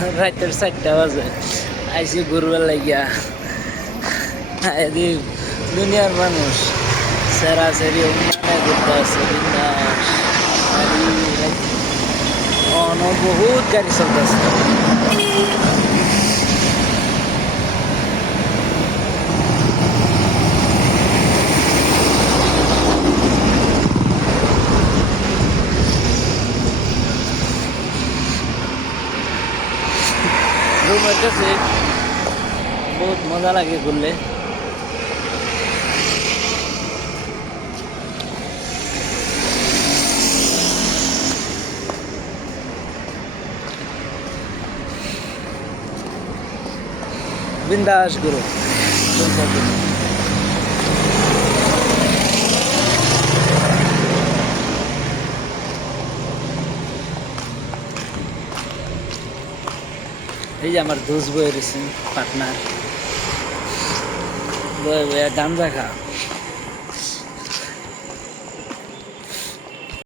রাতের 4টা বাজে আইসি ঘুরবার লাগিয়া এদিক দুনিয়ার মানুষ সেরাসেরি মানে ঘুরতে আসছে বিন্দাস অন বহুত গাড়ি চলতেছে রুমের কাছে বহুত মজা লাগে ঘুরলে বিন্দাস গুরু এই যে আমার দোষ বয়ে রয়েছেন পার্টনার বয়ে বয়ে গাঞ্জা খা